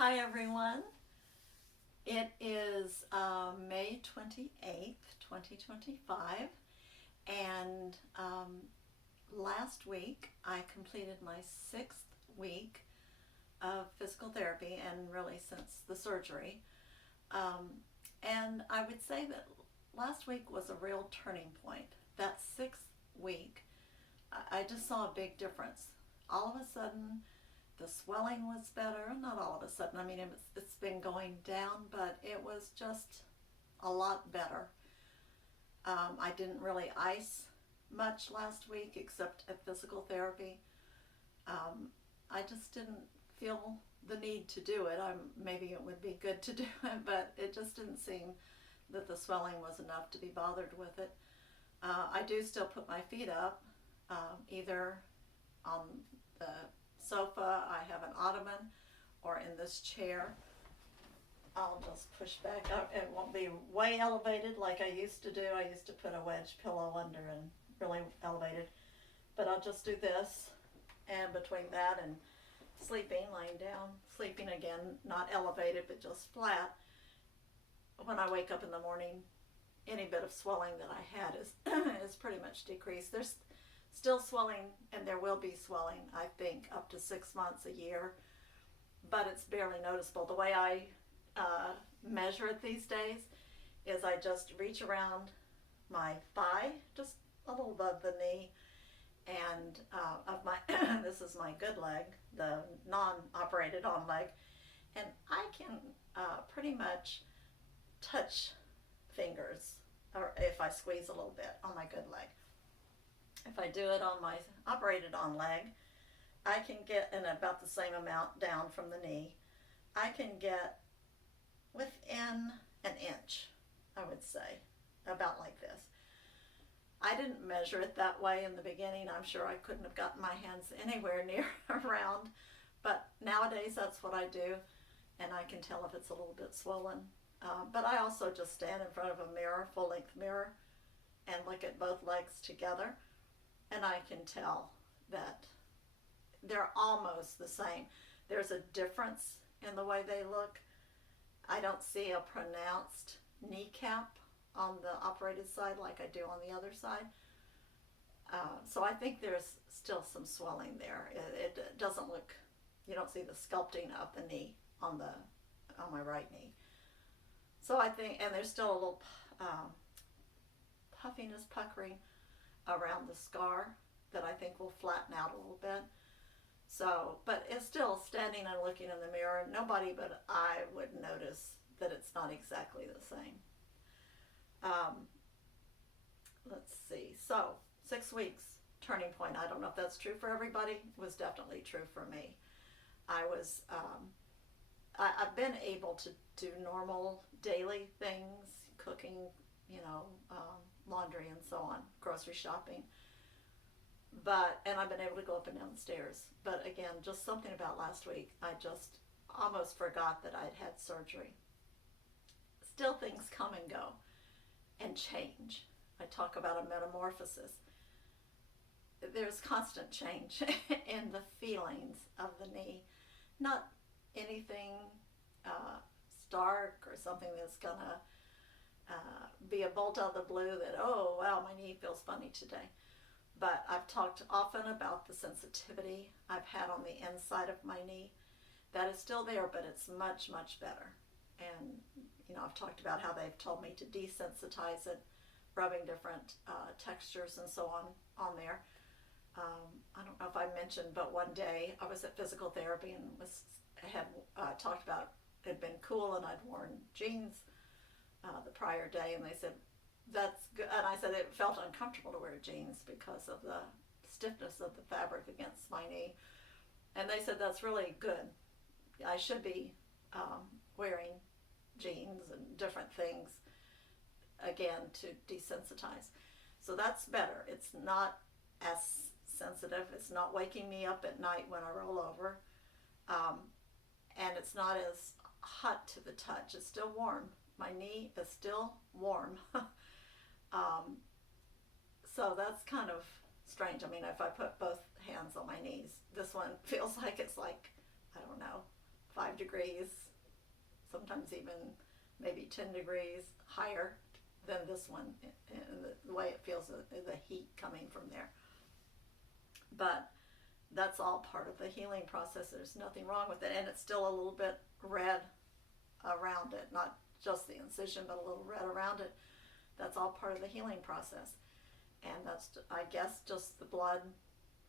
Hi everyone. It is May 28th, 2025, and last week I completed my 6th week of physical therapy, and really since the surgery. Um, and I would say that last week was a real turning point. That 6th week, I just saw a big difference. All of a sudden, the swelling was better. Not all of a sudden, I mean, it's been going down, but it was just a lot better. I didn't really ice much last week except at physical therapy. Um, I just didn't feel the need to do it. Maybe it would be good to do it, but it just didn't seem that the swelling was enough to be bothered with it. I do still put my feet up, either on the sofa, I have an ottoman, or in this chair. I'll just push back up. It won't be way elevated like I used to do. I used to put a wedge pillow under and really elevated. But I'll just do this, and between that and sleeping, lying down, sleeping again, not elevated but just flat, when I wake up in the morning, any bit of swelling that I had is is pretty much decreased. There's still swelling, and there will be swelling, I think, up to 6 months, a year, but it's barely noticeable. The way I uh, measure it these days is I just reach around my thigh, just a little above the knee, and of my this is my good leg, the non-operated on leg, and I can pretty much touch fingers, or if I squeeze a little bit on my good leg. If I do it on my operated on leg, I can get in about the same amount down from the knee. I can get within an inch, I would say, about like this. I didn't measure it that way in the beginning. I'm sure I couldn't have gotten my hands anywhere near around, but nowadays that's what I do, and I can tell if it's a little bit swollen. But I also just stand in front of a mirror, full length mirror, and look at both legs together, and I can tell that they're almost the same. There's a difference in the way they look. I don't see a pronounced kneecap on the operated side like I do on the other side. So I think there's still some swelling there. It doesn't look, you don't see the sculpting of the knee on my right knee. So I think, and there's still a little puffiness, puckering around the scar that I think will flatten out a little bit. So, but it's still, standing and looking in the mirror, nobody but I would notice that it's not exactly the same. Um, let's see. So, 6 weeks, turning point. I don't know if that's true for everybody. It was definitely true for me. I've been able to do normal daily things, cooking, you know, laundry and so on, grocery shopping. And I've been able to go up and down the stairs. But again, just something about last week, I just almost forgot that I'd had surgery. Still, things come and go and change. I talk about a metamorphosis. There's constant change in the feelings of the knee. Not anything uh, stark or something that's gonna be a bolt out of the blue that, oh wow, my knee feels funny today. But I've talked often about the sensitivity I've had on the inside of my knee. That is still there, but it's much, much better. And, you know, I've talked about how they've told me to desensitize it, rubbing different textures and so on there. I don't know if I mentioned, but one day I was at physical therapy and had talked about it had been cool, and I'd worn jeans the prior day, and they said, that's good. And I said it felt uncomfortable to wear jeans because of the stiffness of the fabric against my knee. And they said, that's really good. I should be wearing jeans and different things again to desensitize. So that's better. It's not as sensitive. It's not waking me up at night when I roll over. Um, and it's not as hot to the touch. It's still warm. My knee is still warm. So that's kind of strange. I mean, if I put both hands on my knees, this one feels like it's like, I don't know, 5 degrees, sometimes even maybe 10 degrees higher than this one, and the way it feels, the heat coming from there. But that's all part of the healing process. There's nothing wrong with it, and it's still a little bit red around it, not just the incision, but a little red around it. That's all part of the healing process. And that's, I guess, just the blood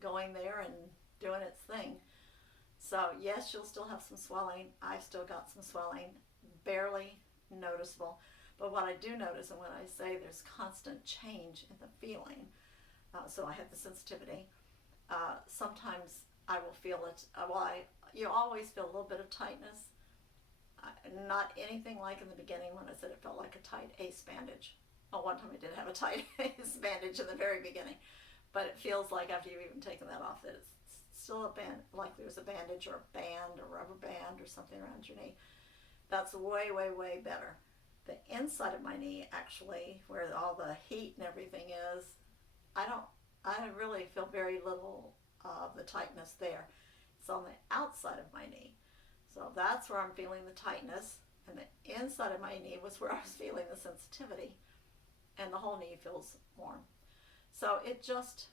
going there and doing its thing. So yes, you'll still have some swelling. I've still got some swelling, barely noticeable. But what I do notice, and when I say there's constant change in the feeling, so I have the sensitivity. Sometimes I will feel it. You always feel a little bit of tightness. Not anything like in the beginning when I said it felt like a tight ace bandage. One time I did have a tight ace bandage in the very beginning, but it feels like after you've even taken that off that it's still a band, like there's a bandage or a band or rubber band or something around your knee. That's way, way, way better. The inside of my knee, actually, where all the heat and everything is, I really feel very little of the tightness there. It's on the outside of my knee. So that's where I'm feeling the tightness, and the inside of my knee was where I was feeling the sensitivity, and the whole knee feels warm. So it just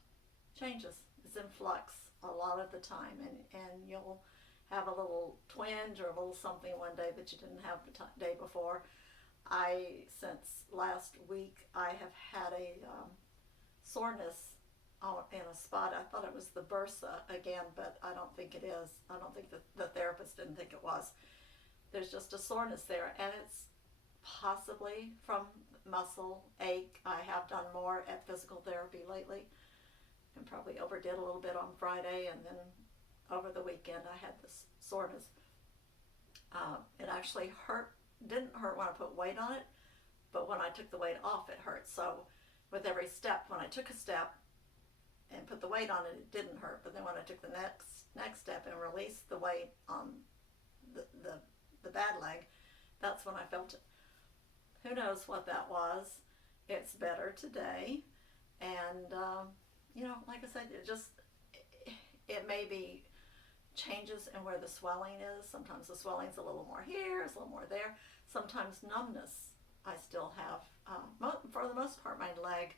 changes. It's in flux a lot of the time, and you'll have a little twinge or a little something one day that you didn't have the day before. Since last week, I have had a soreness in a spot. I thought it was the bursa again, but I don't think it is. I don't think that the therapist didn't think it was. There's just a soreness there, and it's possibly from muscle ache. I have done more at physical therapy lately, and probably overdid a little bit on Friday, and then over the weekend I had this soreness. It actually didn't hurt when I put weight on it, but when I took the weight off, it hurt. So with every step, when I took a step and put the weight on it, it didn't hurt. But then when I took the next step and released the weight on the bad leg, that's when I felt it. Who knows what that was? It's better today, and like I said, it may be changes in where the swelling is. Sometimes the swelling's a little more here, it's a little more there. Sometimes numbness I still have. For the most part, my leg,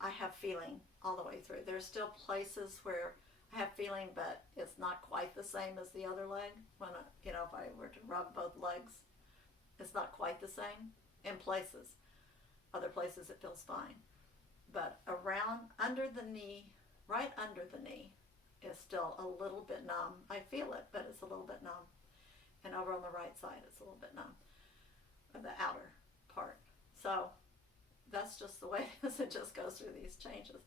I have feeling all the way through. There's still places where I have feeling, but it's not quite the same as the other leg. When if I were to rub both legs, it's not quite the same in places. Other places it feels fine. But under the knee, right under the knee, is still a little bit numb. I feel it, but it's a little bit numb. And over on the right side, it's a little bit numb, of the outer part. So that's just the way it is. It just goes through these changes.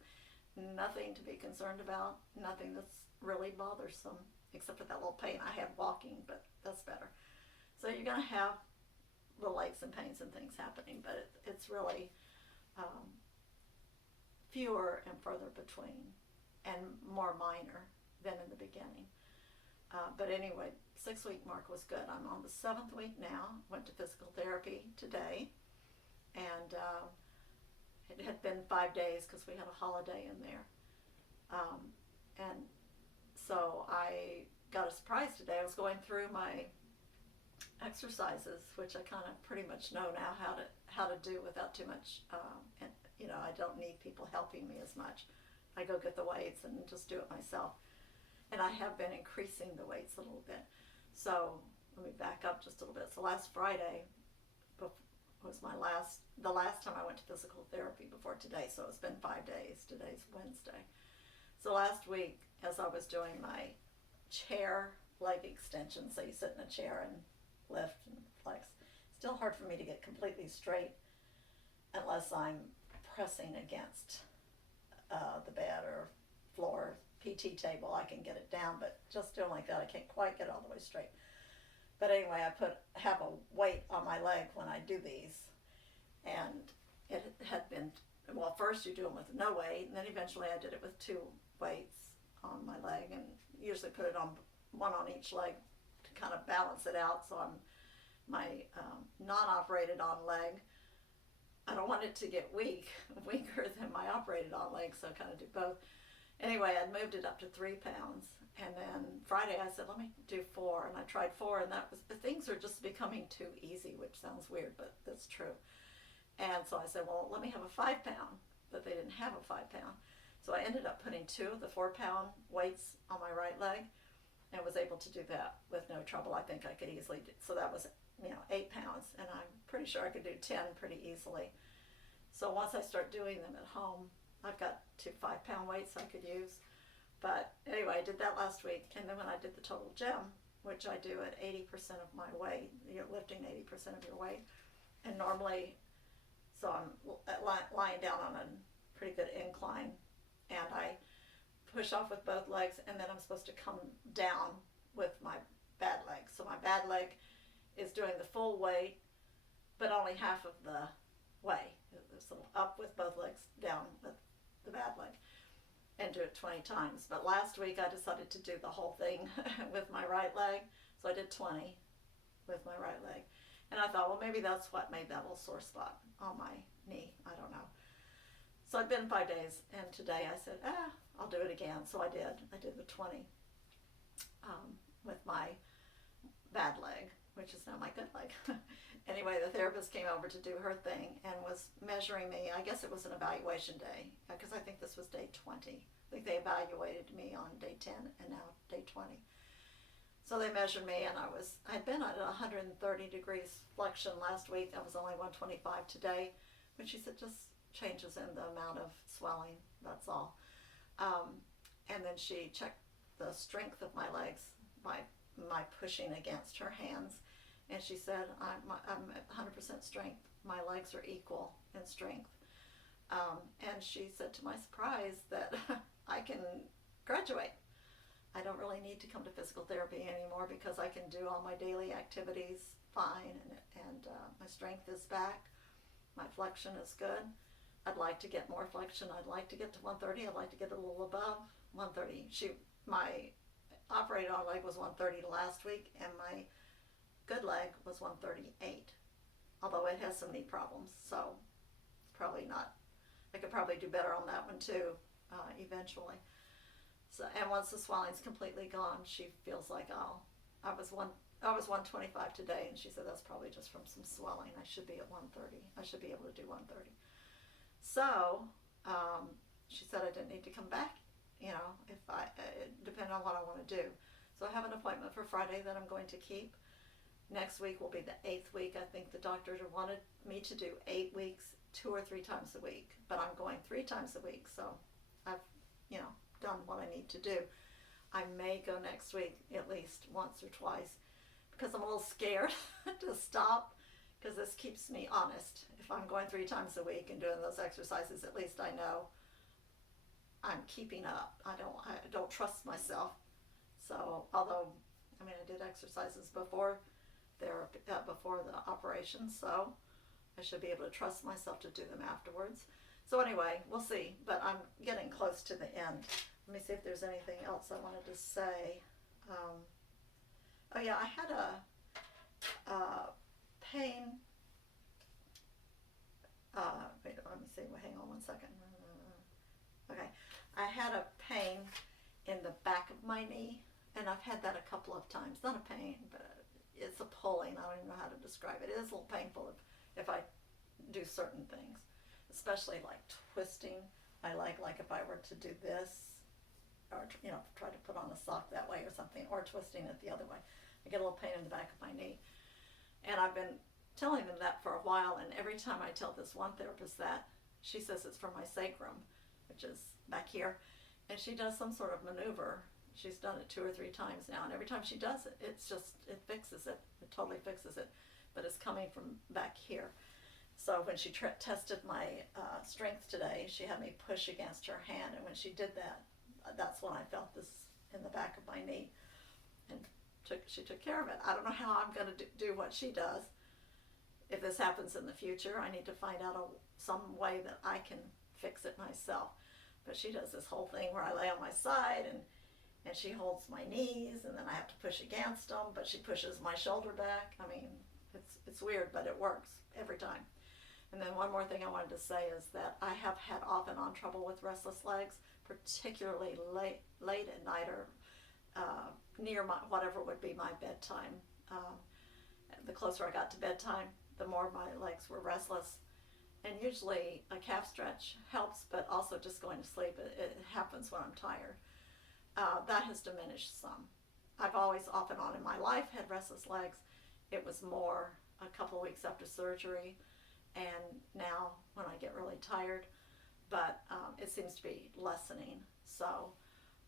Nothing to be concerned about. Nothing that's really bothersome, except for that little pain I have walking, but that's better. So you're going to have little aches and pains and things happening, but it's really fewer and further between, and more minor than in the beginning. But anyway, 6-week mark was good. I'm on the 7th week now. Went to physical therapy today, and it had been 5 days because we had a holiday in there. And so I got a surprise today. I was going through my exercises, which I kind of pretty much know now how to do without too much. I don't need people helping me as much. I go get the weights and just do it myself. And I have been increasing the weights a little bit. So let me back up just a little bit. So last Friday was the last time I went to physical therapy before today. So it's been 5 days. Today's Wednesday. So last week, as I was doing my chair leg extension, so you sit in a chair and lift and flex, still hard for me to get completely straight unless I'm pressing against the bed or floor, PT table. I can get it down, but just doing like that, I can't quite get it all the way straight. But anyway, I have a weight on my leg when I do these, and it had been, well, first you do them with no weight, and then eventually I did it with 2 weights on my leg, and usually put it on one on each leg to kind of balance it out. So my non-operated on leg, I don't want it to get weaker than my operated on leg, so I kind of do both. Anyway, I'd moved it up to 3 pounds, And then Friday I said, let me do 4, and I tried 4, and that was, things are just becoming too easy, which sounds weird, but that's true. And so I said, well, let me have a 5-pound, but they didn't have a 5-pound. So I ended up putting 2 of the 4-pound weights on my right leg, and was able to do that with no trouble. I think I could easily do, so that was, 8 pounds, and I'm pretty sure I could do 10 pretty easily. So once I start doing them at home, I've got 2 5-pound weights I could use. But anyway, I did that last week, and then when I did the total gym, which I do at 80% of my weight, you're lifting 80% of your weight, and normally, so I'm lying down on a pretty good incline, and I push off with both legs, and then I'm supposed to come down with my bad leg. So my bad leg is doing the full weight, but only half of the way. So up with both legs, down with the bad leg, and do it 20 times. But last week I decided to do the whole thing with my right leg, so I did 20 with my right leg. And I thought, well, maybe that's what made that little sore spot on my knee. I don't know. So I'd been 5 days, and today I said, I'll do it again. So I did. I did the 20 with my bad leg, which is now my good leg. Anyway, the therapist came over to do her thing and was measuring me. I guess it was an evaluation day, because I think this was day 20. I think they evaluated me on day 10 and now day 20. So they measured me, and I'd been at 130 degrees flexion last week. I was only 125 today, which she said just changes in the amount of swelling, that's all. And then she checked the strength of my legs by my pushing against her hands, and she said, I'm at 100% strength. My legs are equal in strength. And she said, to my surprise, that I can graduate. I don't really need to come to physical therapy anymore, because I can do all my daily activities fine, and my strength is back. My flexion is good. I'd like to get more flexion. I'd like to get to 130. I'd like to get a little above 130. My operated on leg was 130 last week, and my good leg was 138. Although it has some knee problems, so it's probably not. I could probably do better on that one too, eventually. So, and once the swelling's completely gone, she feels like, I was 125 today, and she said that's probably just from some swelling. I should be at 130. I should be able to do 130. So she said I didn't need to come back, if depending on what I want to do. So I have an appointment for Friday that I'm going to keep. Next week will be the 8th week. I think the doctor wanted me to do 8 weeks, 2 or 3 times a week, but I'm going 3 times a week, so I've, done what I need to do. I may go next week at least once or twice, because I'm a little scared to stop, because this keeps me honest. If I'm going 3 times a week and doing those exercises, at least I know I'm keeping up. I don't trust myself. So although, I did exercises before the operation, so I should be able to trust myself to do them afterwards. So anyway, we'll see, but I'm getting close to the end. Let me see if there's anything else I wanted to say. Oh yeah, I had a pain. Wait, let me see. Hang on 1 second. Okay, I had a pain in the back of my knee, and I've had that a couple of times. Not a pain, but it's a pulling. I don't even know how to describe it. It is a little painful if I do certain things, especially like twisting my leg, like if I were to do this, or try to put on a sock that way or something, or twisting it the other way. I get a little pain in the back of my knee. And I've been telling them that for a while, and every time I tell this one therapist that, she says it's from my sacrum, which is back here, and she does some sort of maneuver. She's done it 2 or 3 times now, and every time she does it, it fixes it. It totally fixes it, but it's coming from back here. So when she tested my strength today, she had me push against her hand, and when she did that, that's when I felt this in the back of my knee, and she took care of it. I don't know how I'm going to do what she does. If this happens in the future, I need to find out some way that I can fix it myself. But she does this whole thing where I lay on my side, and she holds my knees, and then I have to push against them, but she pushes my shoulder back. It's weird, but it works every time. And then one more thing I wanted to say is that I have had off and on trouble with restless legs, particularly late at night, or near my whatever would be my bedtime. The closer I got to bedtime, the more my legs were restless. And usually a calf stretch helps, but also just going to sleep, it happens when I'm tired. That has diminished some. I've always, off and on in my life, had restless legs. It was more a couple of weeks after surgery, and now when I get really tired, but it seems to be lessening. So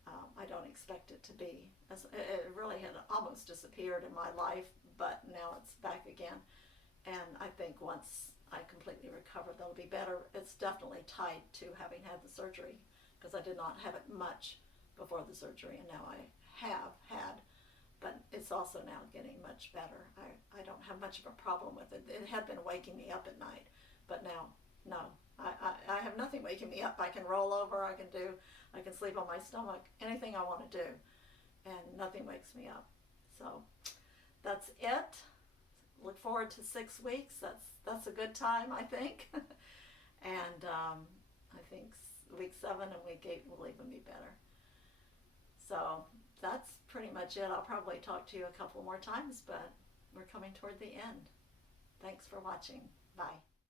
I don't expect it to be, it really had almost disappeared in my life, but now it's back again. And I think once I completely recover, that'll be better. It's definitely tied to having had the surgery, because I did not have it much before the surgery, and now I have had, but it's also now getting much better. I don't have much of a problem with it. It had been waking me up at night, but now, no. I have nothing waking me up. I can roll over, I can sleep on my stomach, anything I want to do, and nothing wakes me up. So that's it. Look forward to 6 weeks. That's a good time, I think. And I think week 7 and week 8 will even be better. So that's pretty much it. I'll probably talk to you a couple more times, but we're coming toward the end. Thanks for watching. Bye.